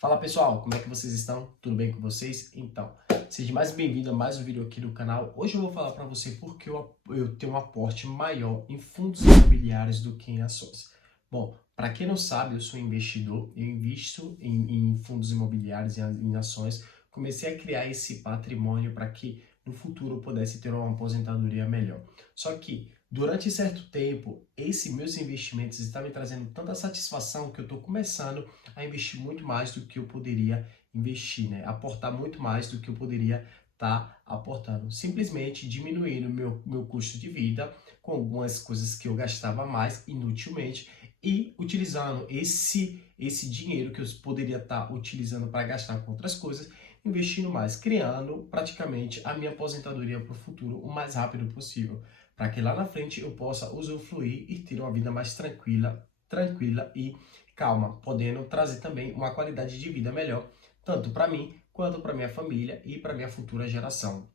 Fala pessoal, como é que vocês estão? Tudo bem com vocês? Então, seja mais bem-vindo a mais um vídeo aqui do canal. Hoje eu vou falar para você porque eu tenho um aporte maior em fundos imobiliários do que em ações. Bom, para quem não sabe, eu sou investidor, eu invisto em fundos imobiliários e em ações. Comecei a criar esse patrimônio para que no futuro eu pudesse ter uma aposentadoria melhor. Só que durante certo tempo, esses meus investimentos estão me trazendo tanta satisfação que eu estou começando a investir muito mais do que eu poderia investir, né? Aportar muito mais do que eu poderia estar aportando. Simplesmente diminuindo meu custo de vida com algumas coisas que eu gastava mais inutilmente e utilizando esse dinheiro que eu poderia estar utilizando para gastar com outras coisas, investindo mais, criando praticamente a minha aposentadoria para o futuro o mais rápido possível, para que lá na frente eu possa usufruir e ter uma vida mais tranquila e calma, podendo trazer também uma qualidade de vida melhor, tanto para mim quanto para minha família e para minha futura geração.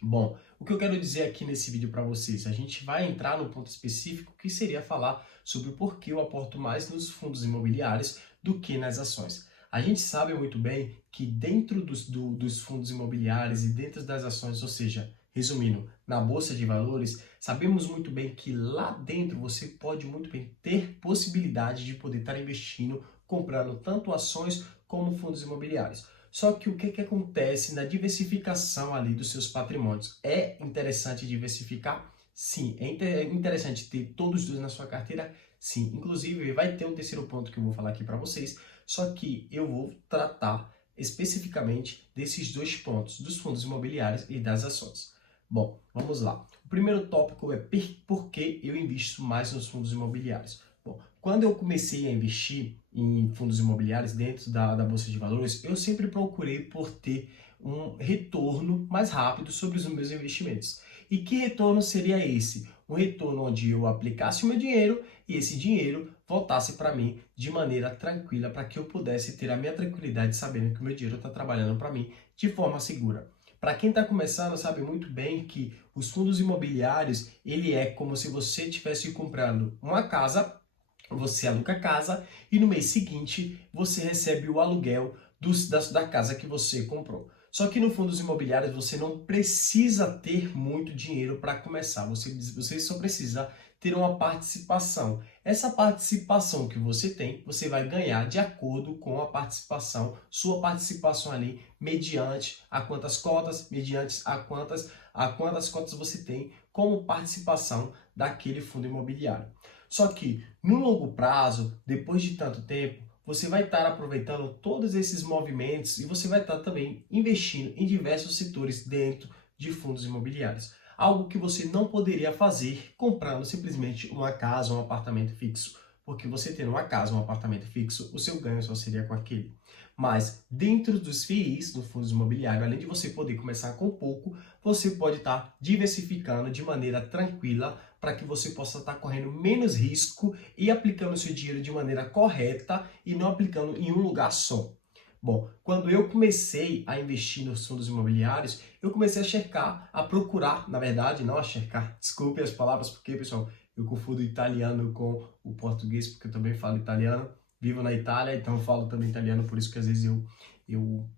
Bom, o que eu quero dizer aqui nesse vídeo para vocês, a gente vai entrar no ponto específico que seria falar sobre o porquê eu aporto mais nos fundos imobiliários do que nas ações. A gente sabe muito bem que dentro dos fundos imobiliários e dentro das ações, ou seja, resumindo, na bolsa de valores, sabemos muito bem que lá dentro você pode muito bem ter possibilidade de poder estar investindo, comprando tanto ações como fundos imobiliários. Só que o que acontece na diversificação ali dos seus patrimônios? É interessante diversificar? Sim. É interessante ter todos os dois na sua carteira? Sim. Inclusive, vai ter um terceiro ponto que eu vou falar aqui para vocês, só que eu vou tratar especificamente desses dois pontos, dos fundos imobiliários e das ações. Bom, vamos lá. O primeiro tópico é por que eu invisto mais nos fundos imobiliários. Bom, quando eu comecei a investir em fundos imobiliários dentro da Bolsa de Valores, eu sempre procurei por ter um retorno mais rápido sobre os meus investimentos. E que retorno seria esse? Um retorno onde eu aplicasse o meu dinheiro e esse dinheiro voltasse para mim de maneira tranquila, para que eu pudesse ter a minha tranquilidade sabendo que o meu dinheiro está trabalhando para mim de forma segura. Para quem está começando, sabe muito bem que os fundos imobiliários, ele é como se você estivesse comprando uma casa, você aluga a casa e no mês seguinte você recebe o aluguel da casa que você comprou. Só que no fundos imobiliários você não precisa ter muito dinheiro para começar, você só precisa ter uma participação. Essa participação que você tem, você vai ganhar de acordo com a participação, sua participação ali, mediante a quantas cotas, mediante a quantas cotas você tem como participação daquele fundo imobiliário. Só que no longo prazo, depois de tanto tempo, você vai estar aproveitando todos esses movimentos e você vai estar também investindo em diversos setores dentro de fundos imobiliários. Algo que você não poderia fazer comprando simplesmente uma casa ou um apartamento fixo. Porque você tendo uma casa ou um apartamento fixo, o seu ganho só seria com aquele. Mas dentro dos FIIs, do fundos imobiliário, além de você poder começar com pouco, você pode estar diversificando de maneira tranquila para que você possa estar correndo menos risco e aplicando o seu dinheiro de maneira correta e não aplicando em um lugar só. Bom, quando eu comecei a investir nos fundos imobiliários, eu comecei a checar, a procurar, na verdade, não a checar, desculpe as palavras, porque, pessoal, eu confundo o italiano com o português, porque eu também falo italiano, vivo na Itália, então eu falo também italiano, por isso que às vezes eu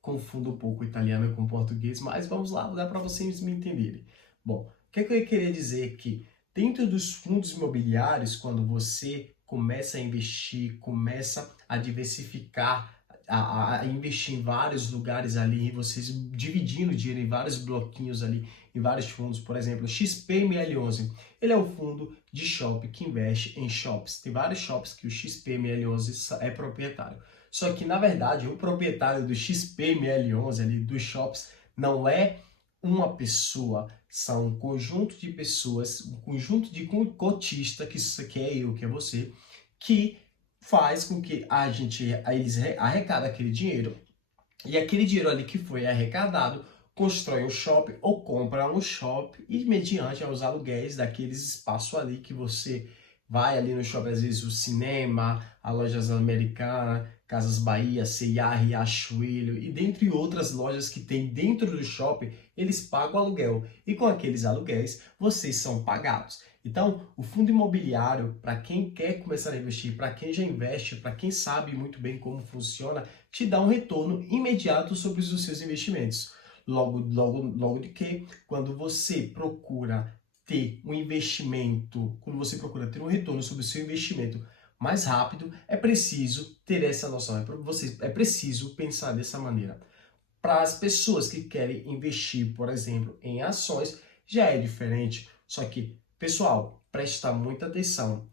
confundo um pouco o italiano com o português, mas vamos lá, dá para vocês me entenderem. Bom, o que eu queria dizer é que dentro dos fundos imobiliários, quando você começa a investir, começa a diversificar, a investir em vários lugares ali, vocês dividindo o dinheiro em vários bloquinhos ali, em vários fundos, por exemplo, o XPML11, ele é um fundo de shopping que investe em shops. Tem vários shops que o XPML11 é proprietário. Só que, na verdade, o proprietário do XPML11 ali, dos shops, não é uma pessoa, são um conjunto de pessoas, um conjunto de cotistas, que é eu, que é você, que faz com que eles arrecadem aquele dinheiro e aquele dinheiro ali que foi arrecadado constrói um shopping ou compra um shopping e mediante aos aluguéis daqueles espaços ali que você vai ali no shopping, às vezes o cinema, a lojas americanas, Casas Bahia, C&A, Riachuelo e dentre outras lojas que tem dentro do shopping, eles pagam aluguel e com aqueles aluguéis vocês são pagados. Então, o fundo imobiliário, para quem quer começar a investir, para quem já investe, para quem sabe muito bem como funciona, te dá um retorno imediato sobre os seus investimentos. Logo de que, quando você procura ter um investimento, quando você procura ter um retorno sobre o seu investimento mais rápido, é preciso ter essa noção, é preciso pensar dessa maneira. Para as pessoas que querem investir, por exemplo, em ações, já é diferente. Só que, pessoal, presta muita atenção.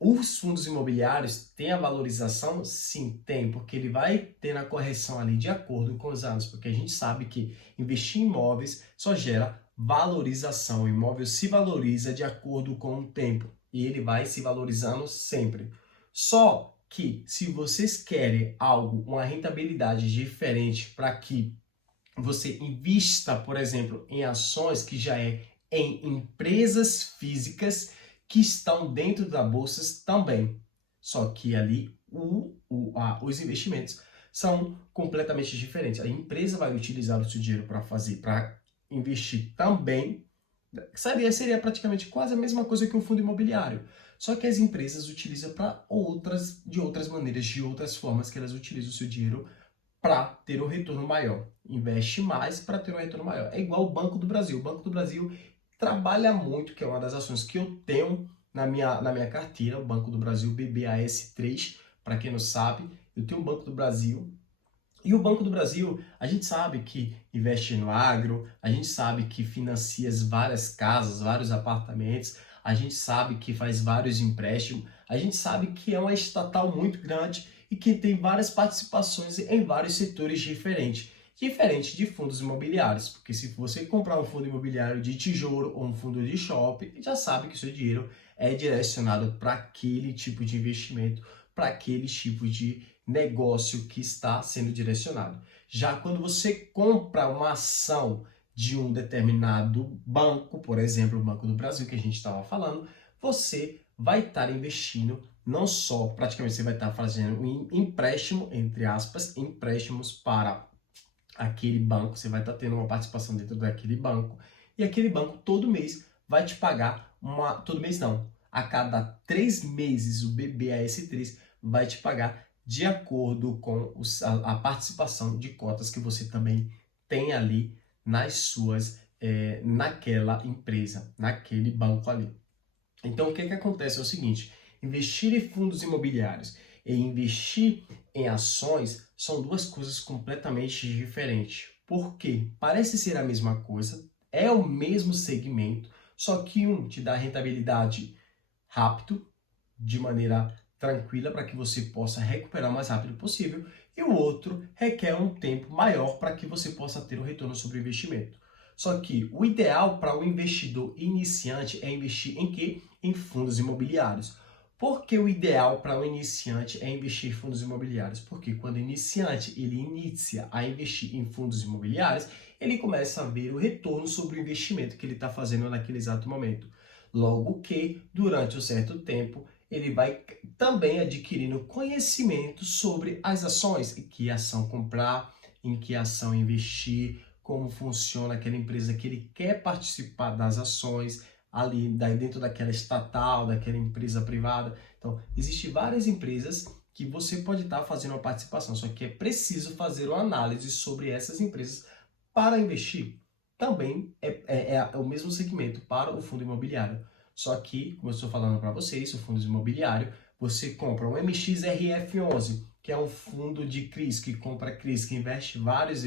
Os fundos imobiliários têm a valorização? Sim, tem, porque ele vai ter a correção ali de acordo com os anos, porque a gente sabe que investir em imóveis só gera valorização. O imóvel se valoriza de acordo com o tempo e ele vai se valorizando sempre. Só que se vocês querem algo, uma rentabilidade diferente para que você invista, por exemplo, em ações que já é em empresas físicas que estão dentro da bolsa também. Só que ali os investimentos são completamente diferentes. A empresa vai utilizar o seu dinheiro para investir também. Seria praticamente quase a mesma coisa que um fundo imobiliário. Só que as empresas utilizam de outras maneiras, de outras formas que elas utilizam o seu dinheiro para ter um retorno maior. Investe mais para ter um retorno maior. É igual o Banco do Brasil. O Banco do Brasil trabalha muito, que é uma das ações que eu tenho na minha carteira, o Banco do Brasil BBAS3, para quem não sabe, eu tenho o Banco do Brasil. E o Banco do Brasil, a gente sabe que investe no agro, a gente sabe que financia várias casas, vários apartamentos, a gente sabe que faz vários empréstimos, a gente sabe que é uma estatal muito grande e que tem várias participações em vários setores diferentes. Diferente de fundos imobiliários, porque se você comprar um fundo imobiliário de tijolo ou um fundo de shopping, já sabe que o seu dinheiro é direcionado para aquele tipo de investimento, para aquele tipo de negócio que está sendo direcionado. Já quando você compra uma ação de um determinado banco, por exemplo, o Banco do Brasil, que a gente estava falando, você vai estar investindo não só, praticamente você vai estar fazendo um empréstimo, entre aspas, empréstimos para aquele banco, você vai estar tendo uma participação dentro daquele banco, e aquele banco todo mês vai te pagar todo mês não, a cada 3 meses o BBAS3 vai te pagar de acordo com a participação de cotas que você também tem ali nas suas, naquela empresa, naquele banco ali. Então, o que acontece é o seguinte, investir em fundos imobiliários e investir em ações são duas coisas completamente diferentes. Por quê? Parece ser a mesma coisa, é o mesmo segmento, só que um te dá rentabilidade rápido, de maneira tranquila, para que você possa recuperar o mais rápido possível, e o outro requer um tempo maior para que você possa ter um retorno sobre o investimento. Só que o ideal para o investidor iniciante é investir em quê? Em fundos imobiliários. Por que o ideal para o iniciante é investir em fundos imobiliários? Porque quando o iniciante ele inicia a investir em fundos imobiliários, ele começa a ver o retorno sobre o investimento que ele está fazendo naquele exato momento. Logo que, durante um certo tempo, ele vai também adquirindo conhecimento sobre as ações, em que ação comprar, em que ação investir, como funciona aquela empresa que ele quer participar das ações, ali dentro daquela estatal, daquela empresa privada. Então, existem várias empresas que você pode estar fazendo uma participação, só que é preciso fazer uma análise sobre essas empresas para investir. Também é o mesmo segmento para o fundo imobiliário. Só que, como eu estou falando para vocês, o fundo imobiliário, você compra um MXRF11, que é um fundo de CRIs, que compra CRIs, que investe várias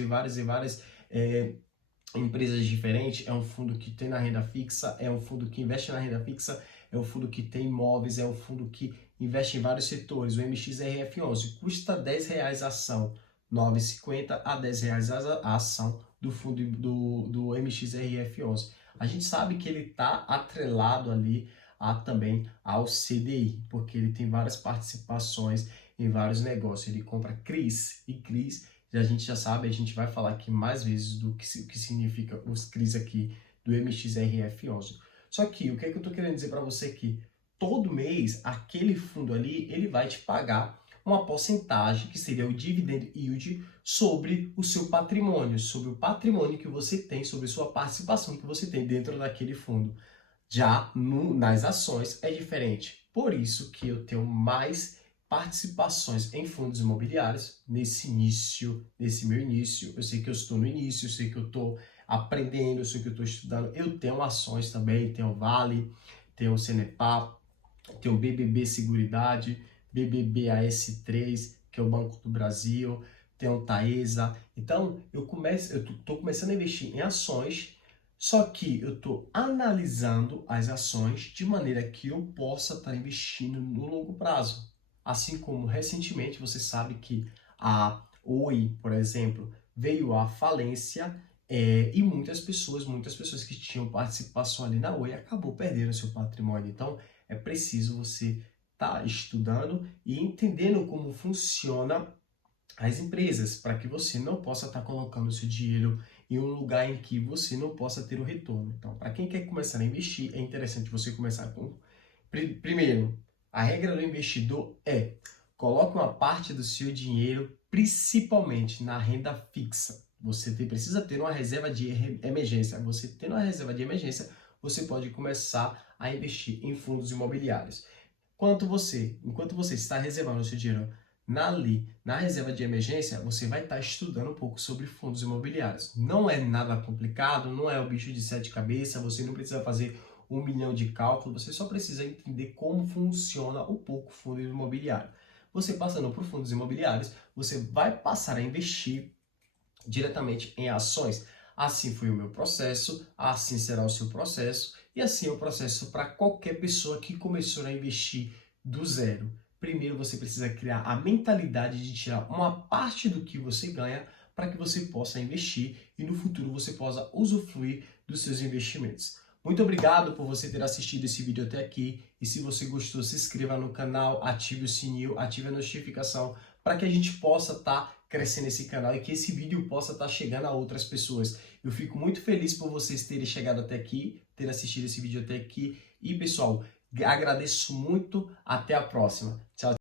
empresas diferentes, é um fundo que tem na renda fixa, é um fundo que investe na renda fixa, é um fundo que tem imóveis, é um fundo que investe em vários setores. O MXRF11 custa R$10 a ação, R$ 9,50 a R$10 a ação do fundo do MXRF11. A gente sabe que ele está atrelado ali também ao CDI, porque ele tem várias participações em vários negócios. Ele compra CRIs, e CRIs a gente já sabe, a gente vai falar aqui mais vezes do que significa os CRIs aqui do MXRF11. Só que o que é que eu estou querendo dizer para você aqui? Todo mês, aquele fundo ali, ele vai te pagar uma porcentagem, que seria o dividend yield, sobre o seu patrimônio, sobre o patrimônio que você tem, sobre a sua participação que você tem dentro daquele fundo. Já nas ações é diferente. Por isso que eu tenho mais participações em fundos imobiliários nesse meu início. Eu sei que eu estou no início, eu sei que eu estou aprendendo, eu sei que eu estou estudando. Eu tenho ações também, tenho Vale, tenho Cenepar, tenho BBB Seguridade, BBB AS3, que é o Banco do Brasil, tenho Taesa. Então, eu estou começando a investir em ações, só que eu estou analisando as ações de maneira que eu possa estar investindo no longo prazo. Assim como recentemente você sabe que a Oi, por exemplo, veio à falência e muitas pessoas que tinham participação ali na Oi acabou perdendo seu patrimônio. Então, é preciso você estar estudando e entendendo como funciona as empresas, para que você não possa estar colocando seu dinheiro em um lugar em que você não possa ter o retorno. Então, para quem quer começar a investir, é interessante você começar com... Primeiro, a regra do investidor é: coloque uma parte do seu dinheiro, principalmente na renda fixa. Você precisa ter uma reserva de emergência. Você tendo uma reserva de emergência, você pode começar a investir em fundos imobiliários. Enquanto você está reservando o seu dinheiro na reserva de emergência, você vai estar estudando um pouco sobre fundos imobiliários. Não é nada complicado, não é o bicho de sete cabeças, você não precisa fazer 1 milhão de cálculos, você só precisa entender como funciona um pouco o fundo imobiliário. Você passando por fundos imobiliários, você vai passar a investir diretamente em ações. Assim foi o meu processo, assim será o seu processo e assim é o processo para qualquer pessoa que começou a investir do zero. Primeiro você precisa criar a mentalidade de tirar uma parte do que você ganha para que você possa investir e no futuro você possa usufruir dos seus investimentos. Muito obrigado por você ter assistido esse vídeo até aqui e se você gostou, se inscreva no canal, ative o sininho, ative a notificação para que a gente possa estar crescendo esse canal e que esse vídeo possa estar chegando a outras pessoas. Eu fico muito feliz por vocês terem chegado até aqui, terem assistido esse vídeo até aqui. E pessoal, agradeço muito. Até a próxima. Tchau.